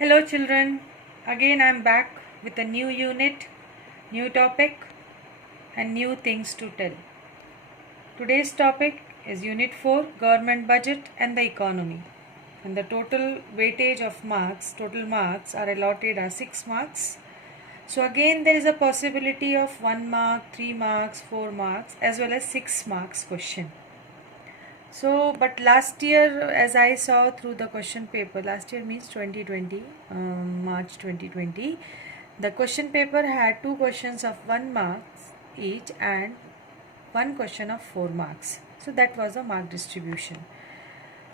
Hello children, again I am back with a new unit, new topic and new things to tell. Today's topic is Unit 4, Government Budget and the Economy. And the total weightage of marks, total marks are allotted as 6 marks. So again there is a possibility of 1 mark, 3 marks, 4 marks as well as 6 marks question. So, but last year, as I saw through the question paper, last year means 2020, March 2020, the question paper had 2 questions of 1 mark each and 1 question of 4 marks. So, that was a mark distribution.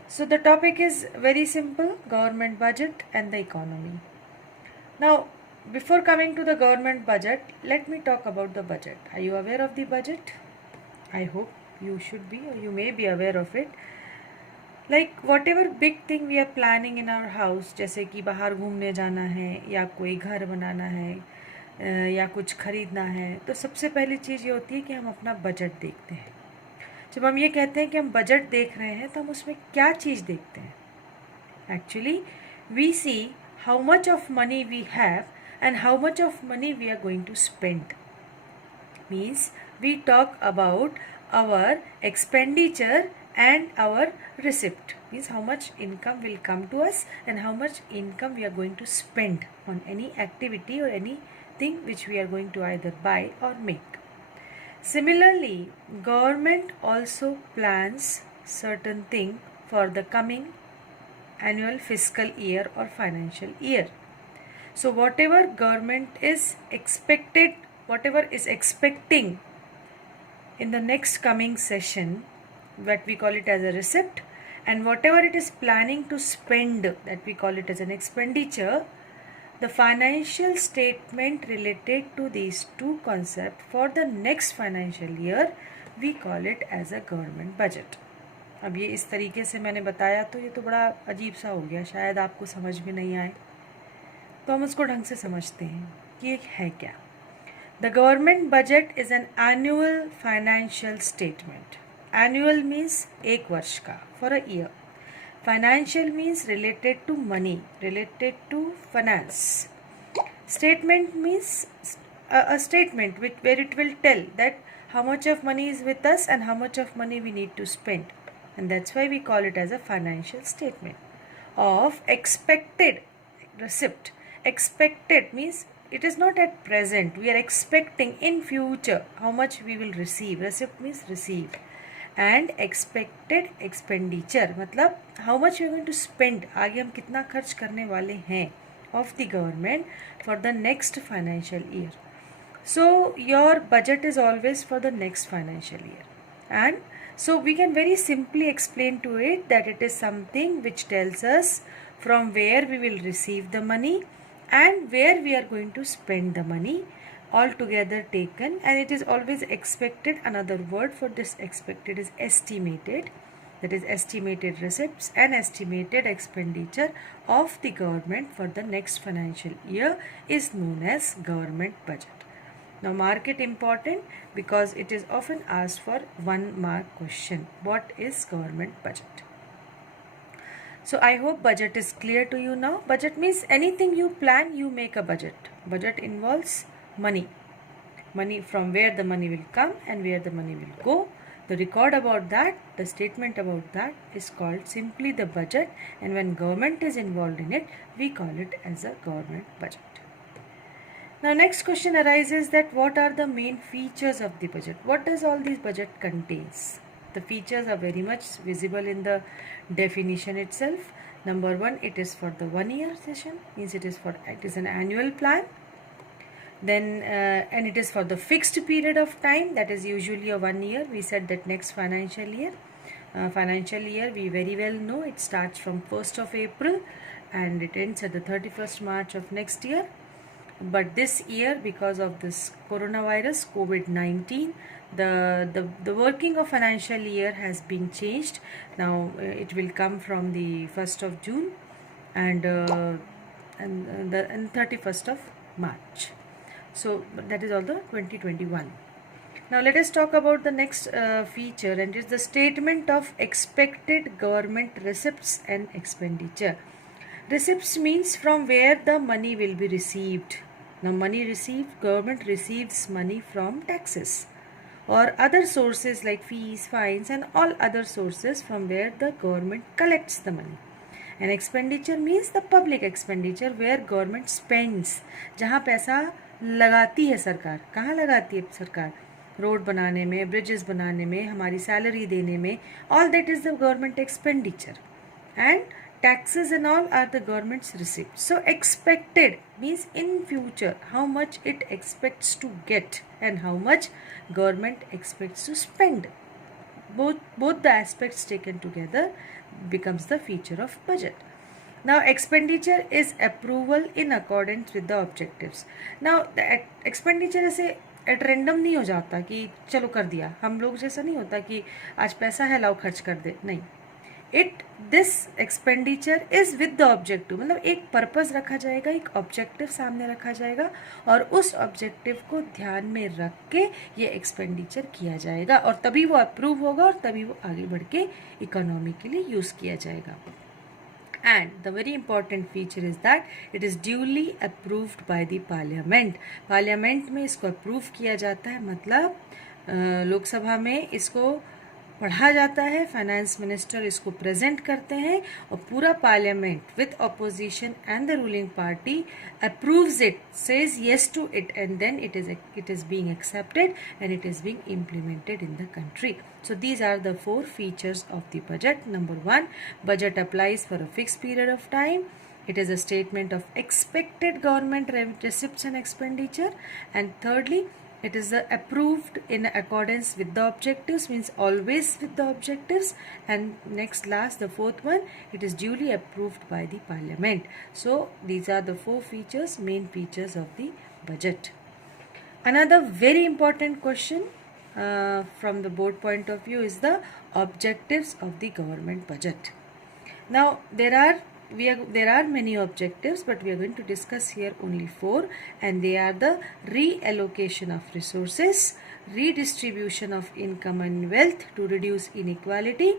So, the topic is very simple, government budget and the economy. Now, before coming to the government budget, let me talk about the budget. Are you aware of the budget? I hope you should be or you may be aware of it. Like whatever big thing we are planning in our house, जैसे कि बाहर घूमने जाना है या कोई घर बनाना है या कुछ खरीदना है, तो सबसे पहली चीज़ ये होती है कि हम अपना बजट देखते हैं. जब हम ये कहते हैं कि हम बजट देख रहे हैं तो हम उसमें क्या चीज़ देखते हैं? Actually, we see how much of money we have and how much of money we are going to spend. Means we talk about our expenditure and our receipt, means how much income will come to us and how much income we are going to spend on any activity or anything which we are going to either buy or make. Similarly, government also plans certain thing for the coming annual fiscal year or financial year. So whatever government is expecting in the next coming session, that we call it as a receipt, and whatever it is planning to spend, that we call it as an expenditure, the financial statement related to these two concepts for the next financial year, we call it as a government budget. अब ये इस तरीके से मैंने बताया तो ये तो बड़ा अजीब सा हो गया, शायद आपको समझ में नहीं आए, तो हम उसको ढंग से समझते हैं कि ये है क्या. The government budget is an annual financial statement. Annual means एक वर्ष का, for a year. Financial means related to money, related to finance. Statement means a statement where it will tell that how much of money is with us and how much of money we need to spend. And that's why we call it as a financial statement of expected receipt. Expected means it is not at present. We are expecting in future how much we will receive. Receipt means receive. And expected expenditure मतलब how much we are going to spend. आगे हम कितना खर्च करने वाले हैं of the government for the next financial year. So your budget is always for the next financial year. And so we can very simply explain to it that it is something which tells us from where we will receive the money and where we are going to spend the money all together taken, and it is always expected. Another word for this expected is estimated, that is estimated receipts and estimated expenditure of the government for the next financial year is known as government budget. Now mark it important because it is often asked for 1 mark question. What is government budget? So I hope budget is clear to you now. Budget means anything you plan, you make a budget. Budget involves money. Money, from where the money will come and where the money will go. The record about that, the statement about that is called simply the budget, and when government is involved in it, we call it as a government budget. Now next question arises that what are the main features of the budget? What does all this budget contains? The features are very much visible in the definition itself. Number 1, it is for the 1 year session, means it is an annual plan. Then and it is for the fixed period of time, that is usually a 1 year. We said that next financial year we very well know it starts from 1st of April and it ends at the 31st March of next year. But this year, because of this coronavirus COVID-19, the working of financial year has been changed. Now it will come from the 1st of June and the 31st of March. So that is all the 2021. Now let us talk about the next feature, and it is the statement of expected government receipts and expenditure. Receipts means from where the money will be received. Now money received, government receives money from taxes or other sources like fees, fines and all other sources from where the government collects the money. And expenditure means the public expenditure where government spends, जहाँ पैसा लगाती है सरकार. कहाँ लगाती है सरकार? Road बनाने में, ब्रिजेस बनाने में, हमारी सैलरी देने में. All that is the government expenditure. And taxes and all are the government's receipts. So expected means in future how much it expects to get and how much government expects to spend. Both the aspects taken together becomes the feature of budget. Now expenditure is approval in accordance with the objectives. Now the expenditure ऐसे at random नहीं हो जाता कि चलो कर दिया. हम लोग जैसा नहीं होता कि आज पैसा है लाओ खर्च कर दे. नहीं, this expenditure is with the objective. मतलब एक पर्पस रखा जाएगा, एक ऑब्जेक्टिव सामने रखा जाएगा और उस ऑब्जेक्टिव को ध्यान में रख के ये एक्सपेंडिचर किया जाएगा और तभी वो अप्रूव होगा और तभी वो आगे बढ़ के इकोनॉमी के लिए यूज किया जाएगा. And the very important feature is that it is duly approved by the parliament. Parliament में इसको अप्रूव किया जाता है, मतलब लोकसभा में इसको पढ़ा जाता है, फाइनेंस मिनिस्टर इसको प्रेजेंट करते हैं और पूरा parliament with opposition and the ruling party approves it, says yes to it and then it is being accepted and it is being implemented in the country. So these are the 4 features of the budget. Number 1, budget applies for a fixed period of time. It is a statement of expected government receipts and expenditure. And thirdly, it is approved in accordance with the objectives, means always with the objectives. And last, the fourth one, it is duly approved by the parliament. So these are the 4 features, main features of the budget. Another very important question from the board point of view is the objectives of the government budget. Now there are many objectives, but we are going to discuss here only 4, and they are the reallocation of resources, redistribution of income and wealth to reduce inequality,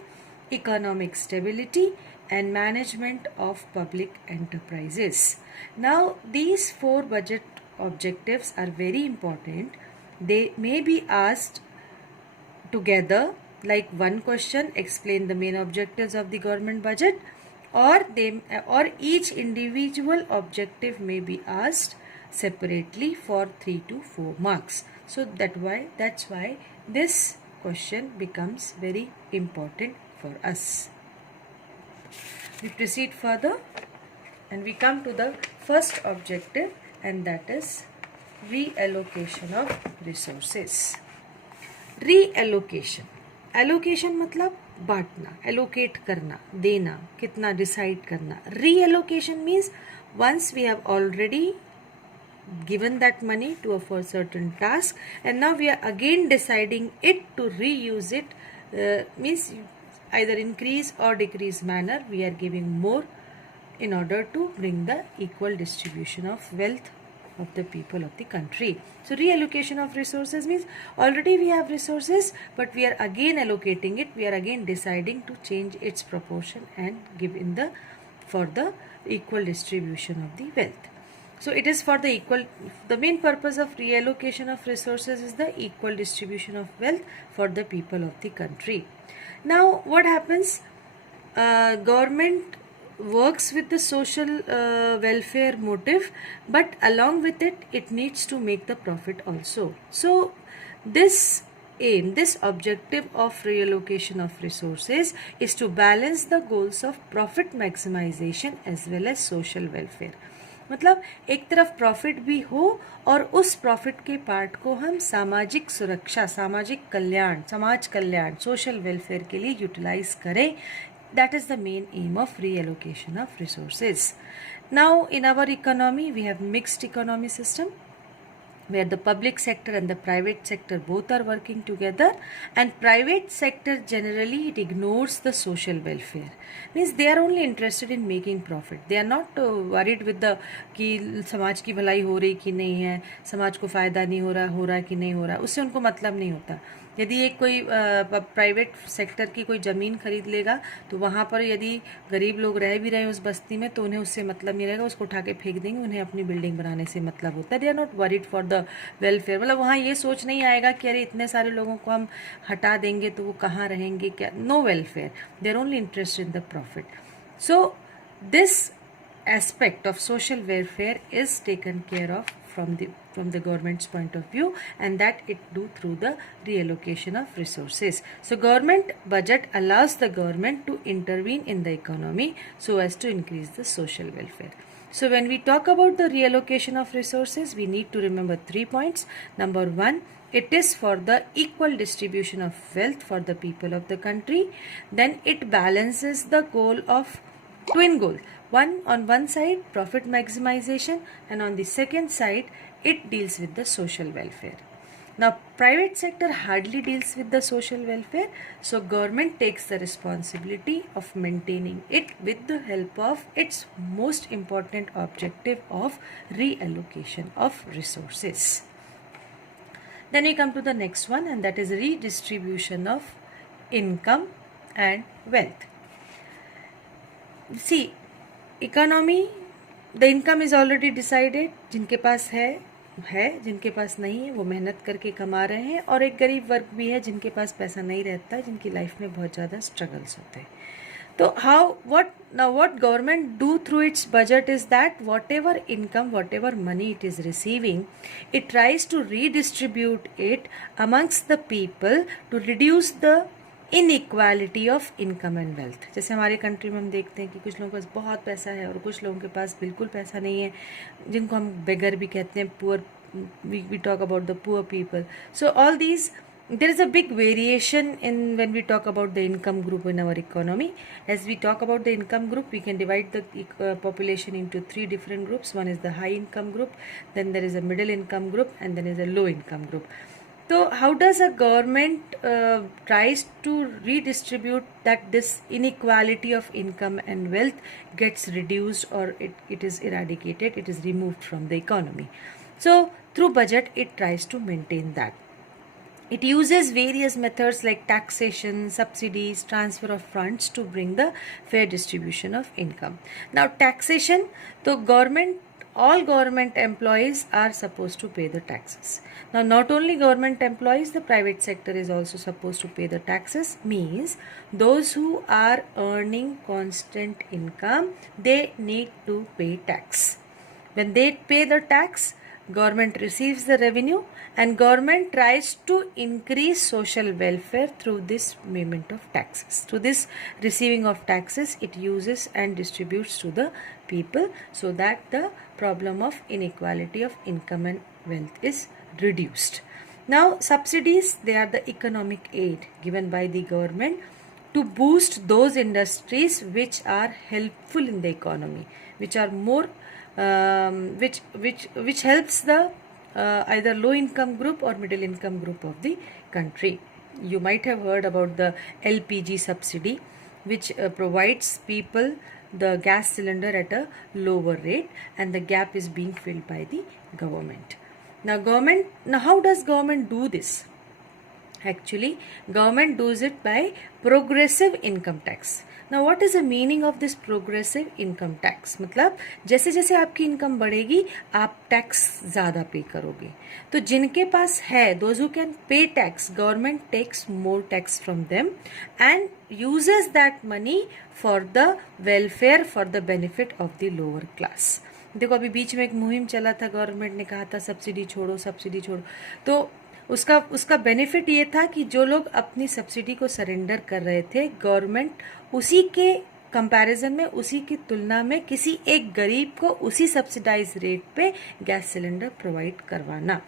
economic stability and management of public enterprises. Now these 4 budget objectives are very important. They may be asked together like one question, explain the main objectives of the government budget, or each individual objective may be asked separately for 3 to 4 marks. So that's why this question becomes very important for us. We proceed further and we come to the first objective, and that is reallocation of resources. Reallocation, allocation मतलब बांटना, allocate करना, देना, कितना decide करना. Reallocation means once we have already given that money to for certain task and now we are again deciding it to reuse it, means either increase or decrease manner we are giving more in order to bring the equal distribution of wealth of the people of the country. So reallocation of resources means already we have resources but we are again allocating it, we are again deciding to change its proportion and give in for the equal distribution of the wealth. So it is for the main purpose of reallocation of resources is the equal distribution of wealth for the people of the country. Now what happens, government works with the social welfare motive, but along with it needs to make the profit also. So this objective of reallocation of resources is to balance the goals of profit maximization as well as social welfare. मतलब एक तरफ profit भी हो और उस profit के part को हम सामाजिक सुरक्षा, सामाजिक कल्याण, समाज कल्याण, सोशल वेलफेयर के लिए यूटिलाइज करें. That is the main aim of reallocation of resources. Now in our economy we have mixed economy system where the public sector and the private sector both are working together, and private sector generally it ignores the social welfare, means they are only interested in making profit. They are not worried with the कि समाज की भलाई हो रही कि नहीं है, समाज को फ़ायदा नहीं हो रहा कि नहीं हो रहा, उससे उनको मतलब नहीं होता. यदि एक कोई प्राइवेट सेक्टर की कोई ज़मीन खरीद लेगा तो वहाँ पर यदि गरीब लोग रह भी रहे हैं उस बस्ती में तो उन्हें उससे मतलब नहीं रहेगा, उसको उठा के फेंक देंगे, उन्हें अपनी बिल्डिंग बनाने से मतलब होता है। They are not worried for the welfare, मतलब वहाँ ये सोच नहीं आएगा कि अरे इतने सारे लोगों को हम हटा देंगे तो वो कहाँ रहेंगे, क्या, no welfare, they are only interest in the profit. So this aspect of social welfare is taken care of from the government's point of view, and that it do through the reallocation of resources. So government budget allows the government to intervene in the economy so as to increase the social welfare. So when we talk about the reallocation of resources, we need to remember 3 points. Number 1, it is for the equal distribution of wealth for the people of the country. Then it balances the goal of twin goal. One on one side profit maximization, and on the second side it deals with the social welfare. Now private sector hardly deals with the social welfare, so government takes the responsibility of maintaining it with the help of its most important objective of reallocation of resources. Then we come to the next one, and that is redistribution of income and wealth. See, economy, the income is already decided, जिनके पास है, जिनके पास नहीं है वो मेहनत करके कमा रहे हैं, और एक गरीब वर्ग भी है जिनके पास पैसा नहीं रहता है, जिनकी लाइफ में बहुत ज़्यादा स्ट्रगल्स होते हैं. तो what government do through its budget is that whatever income, whatever money it is receiving, it tries to redistribute it amongst the people to reduce the inequality of income and wealth. जैसे हमारे country में हम देखते हैं कि कुछ लोगों के पास बहुत पैसा है और कुछ लोगों के पास बिल्कुल पैसा नहीं है, जिनको हम बेगर भी कहते हैं, poor, we talk about the poor people. So all these, there is a big variation in when we talk about the income group in our economy. As we talk about the income group, we can divide the population into 3 different groups. One is the high income group, then there is a middle income group, and then is a low income group. So how does a government tries to redistribute that this inequality of income and wealth gets reduced, or it is eradicated, it is removed from the economy? So through budget it tries to maintain that. It uses various methods like taxation, subsidies, transfer of funds to bring the fair distribution of income. Now taxation, so all government employees are supposed to pay the taxes. Now not only government employees, the private sector is also supposed to pay the taxes. Means those who are earning constant income, they need to pay tax. When they pay the tax, government receives the revenue, and government tries to increase social welfare through this payment of taxes. Through this receiving of taxes, it uses and distributes to the people so that the problem of inequality of income and wealth is reduced. Now subsidies, they are the economic aid given by the government to boost those industries which are helpful in the economy, which are more which helps the either low income group or middle income group of the country. You might have heard about the LPG subsidy, which provides people the gas cylinder at a lower rate, and the gap is being filled by the government. Now how does government do this? Actually, government does it by progressive income tax. Now what is the meaning of this progressive income tax? मतलब जैसे जैसे आपकी income बढ़ेगी आप tax ज़्यादा पे करोगे. तो जिनके पास है, those who can pay tax, government takes more tax from them and uses that money for the welfare, for the benefit of the lower class. देखो अभी बीच में एक मुहिम चला था, गवर्नमेंट ने कहा था सब्सिडी छोड़ो, सब्सिडी छोड़ो. तो उसका बेनिफिट ये था कि जो लोग अपनी सब्सिडी को सरेंडर कर रहे थे, गवर्नमेंट उसी के कंपैरिजन में, उसी की तुलना में किसी एक गरीब को उसी सब्सिडाइज रेट पे गैस सिलेंडर प्रोवाइड करवाना.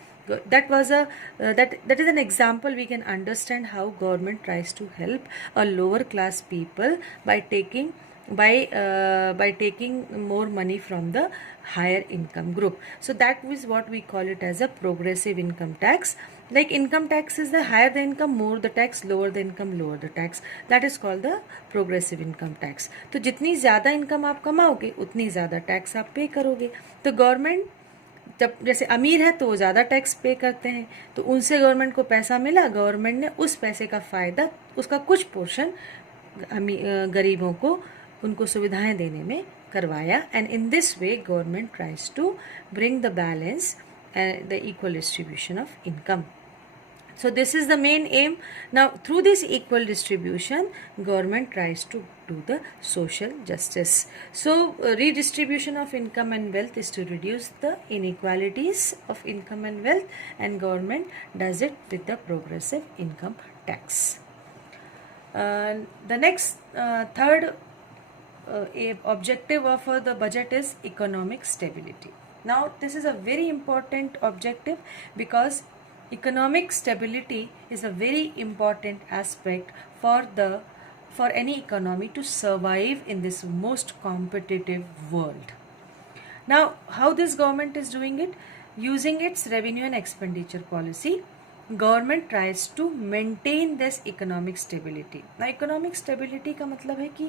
That is an example. We can understand how government tries to help a lower class people by taking more money from the higher income group. So that is what we call it as a progressive income tax. Like income tax is the higher the income, more the tax, lower the income, lower the tax. That is called the progressive income tax. तो जितनी ज़्यादा income आप कमाओगे उतनी ज़्यादा tax आप पे करोगे. तो गवर्नमेंट जब जैसे अमीर है तो वो ज़्यादा टैक्स पे करते हैं, तो उनसे गवर्नमेंट को पैसा मिला, गवर्नमेंट ने उस पैसे का फ़ायदा, उसका कुछ पोर्शन गरीबों को उनको सुविधाएं देने में करवाया. And in this way government tries to bring the balance the equal distribution of income. So this is the main aim. Now through this equal distribution, government tries to do the social justice. So redistribution of income and wealth is to reduce the inequalities of income and wealth, and government does it with the progressive income tax. The next third objective of the budget is economic stability. Now this is a very important objective because economic stability is a very important aspect for any economy to survive in this most competitive world. Now how this government is doing it? Using its revenue and expenditure policy, government tries to maintain this economic stability. ना economic stability का मतलब है कि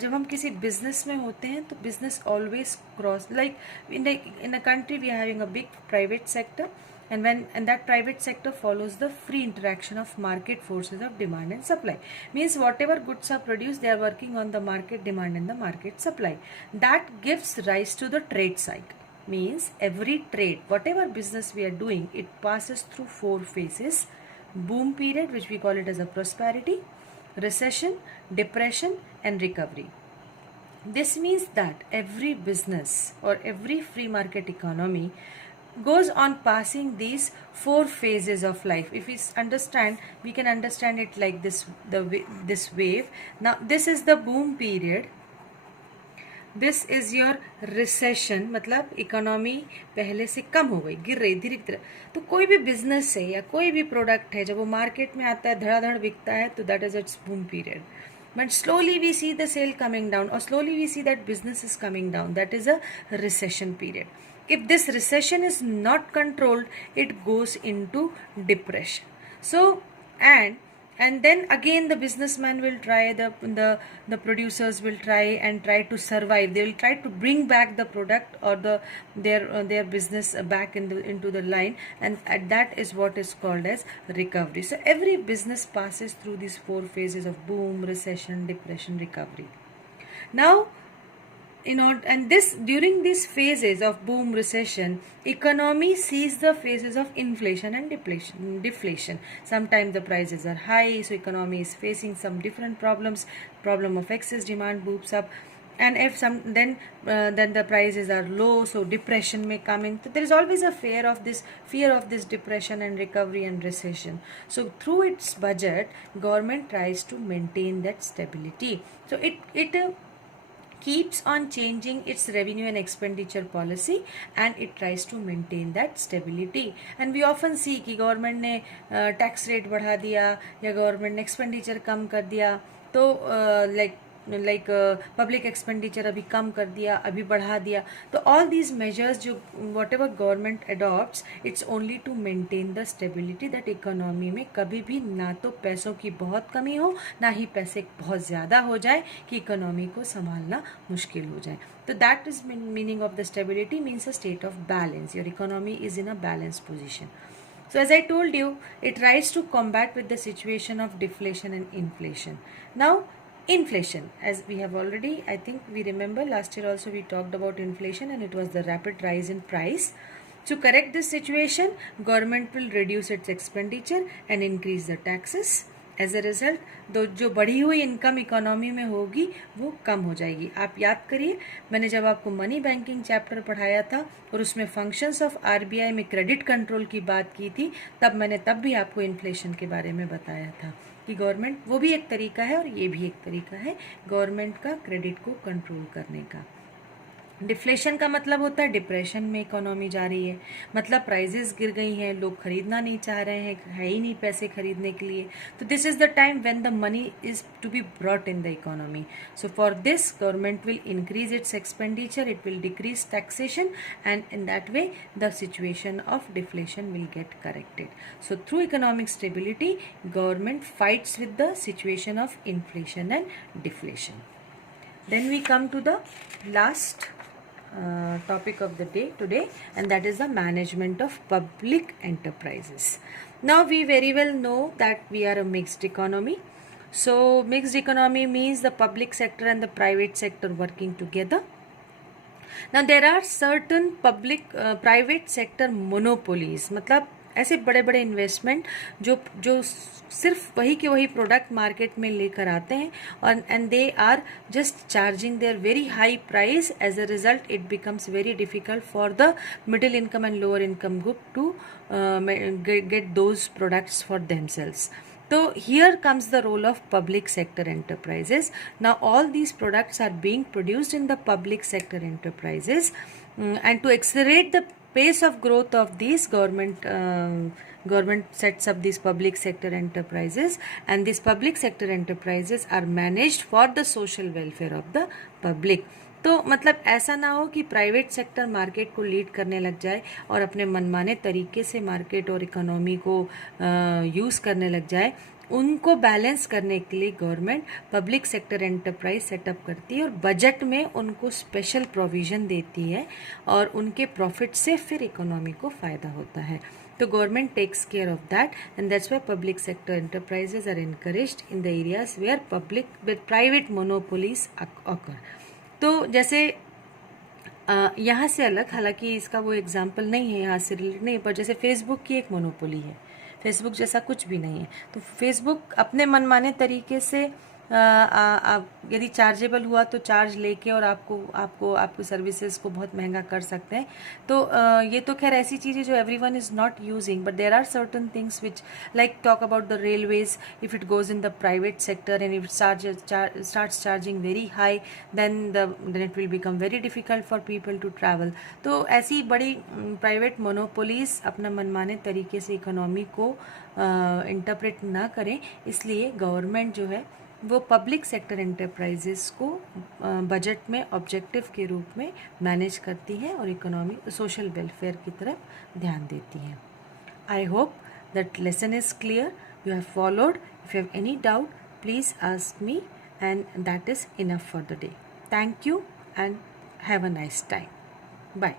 जब हम किसी business में होते हैं तो business always cross, like in a country we are having a big private sector, and that private sector follows the free interaction of market forces of demand and supply. Means whatever goods are produced, they are working on the market demand and the market supply. That gives rise to the trade cycle. Means every trade, whatever business we are doing, it passes through 4 phases. Boom period, which we call it as a prosperity, recession, depression and recovery. This means that every business or every free market economy goes on passing these 4 phases of life. If we understand, we can understand it like this, this wave. Now this is the boom period, this is your recession, मतलब economy पहले से कम हो गई, गिर रही धीरे धीरे. तो कोई भी बिजनेस है या कोई भी प्रोडक्ट है, जब वो मार्केट में आता है, धड़ाधड़ बिकता है, तो that is it's boom period. But slowly we see the sale coming down, or slowly we see that business is coming down. That is a recession period. If this recession is not controlled, it goes into depression. So and then again the businessman will try, the producers will try to survive. They will try to bring back the product or their business back into the line, and that is what is called as recovery. So every business passes through these 4 phases of boom, recession, depression, recovery. Now during these phases of boom, recession, economy sees the phases of inflation and deflation. Sometimes the prices are high, so economy is facing some different problems. Problem of excess demand booms up, and if then the prices are low, so depression may come in. So there is always a fear of this depression and recovery and recession. So through its budget, government tries to maintain that stability. So it keeps on changing its revenue and expenditure policy, and it tries to maintain that stability. And we often see कि government ने tax rate बढ़ा दिया या government ने expenditure कम कर दिया, तो like public expenditure अभी कम कर दिया, अभी बढ़ा दिया. तो ऑल दीज मेजर्स जो whatever government adopts, it's only to maintain the stability, that economy में कभी भी ना तो पैसों की बहुत कमी हो, ना ही पैसे बहुत ज़्यादा हो जाए कि इकोनॉमी को संभालना मुश्किल हो जाए. तो that is meaning of the stability, means a state of balance. Your economy is in a balance position. So as I told you, it tries to combat with the situation of deflation and inflation. Now inflation, as we have already, I think we remember last year also we talked about inflation, and it was the rapid rise in price. To correct this situation, government will reduce its expenditure and increase the taxes. As a result, जो बढ़ी हुई income economy में होगी वो कम हो जाएगी. आप याद करिए, मैंने जब आपको मनी बैंकिंग चैप्टर पढ़ाया था और उसमें फंक्शंस ऑफ आरबीआई में क्रेडिट कंट्रोल की बात की थी, तब मैंने भी आपको इन्फ्लेशन के बारे में बताया था कि गवर्नमेंट, वो भी एक तरीका है और ये भी एक तरीका है गवर्नमेंट का क्रेडिट को कंट्रोल करने का. डिफ्लेशन का मतलब होता है डिप्रेशन में इकोनॉमी जा रही है, मतलब प्राइजेस गिर गई हैं, लोग खरीदना नहीं चाह रहे हैं, है ही नहीं पैसे खरीदने के लिए. तो this is the time when the money is to be brought in the economy. So for this government will increase its expenditure, it will decrease taxation, and in that way the situation of deflation will get corrected. So through economic stability, government fights with the situation of inflation and deflation. Then we come to the last topic of the day today, and that is the management of public enterprises. Now we very well know that we are a mixed economy. So mixed economy means the public sector and the private sector working together. Now there are certain private sector monopolies, मतलब ऐसे बड़े बड़े investment जो सिर्फ वही के वही product market में लेकर आते हैं और and they are just charging their very high price. As a result it becomes very difficult for the middle income and lower income group to get those products for themselves. So here comes the role of public sector enterprises. Now all these products are being produced in the public sector enterprises, and to accelerate the pace of growth of these government sets up these public sector enterprises, and these public sector enterprises are managed for the social welfare of the public. तो मतलब ऐसा ना हो कि private sector market को lead करने लग जाए और अपने मनमाने तरीके से मार्केट और इकोनॉमी को यूज़ करने लग जाए. उनको बैलेंस करने के लिए government public sector enterprise setup करती है और बजट में उनको स्पेशल प्रोविज़न देती है और उनके प्रॉफिट से फिर इकोनॉमी को फ़ायदा होता है. तो government takes care of that, and that's why public sector enterprises are encouraged in the areas where private monopolies occur. तो जैसे यहाँ से अलग, हालांकि इसका वो एग्जाम्पल नहीं है, यहाँ से रिलेटेड नहीं है, पर जैसे फेसबुक की एक मोनोपोली है, फेसबुक जैसा कुछ भी नहीं है. तो फेसबुक अपने मनमाने तरीके से यदि चार्जेबल हुआ तो चार्ज लेके और आपको सर्विसेज को बहुत महंगा कर सकते हैं. तो ये तो खैर ऐसी चीज़ है जो everyone is not using, but there are certain things which like talk about the railways. If it goes in the private sector and if starts charging very high, then it will become very difficult for people to travel. तो ऐसी बड़ी private monopolies अपना मनमाने तरीके से economy को interpret ना करें, इसलिए गवर्नमेंट जो है वो पब्लिक सेक्टर एंटरप्राइजेस को बजट में ऑब्जेक्टिव के रूप में मैनेज करती है और इकोनॉमी सोशल वेलफेयर की तरफ ध्यान देती है. I hope that lesson is clear, you have followed. If you have any doubt please ask me, and that is enough for the day. Thank you and have a nice time. Bye.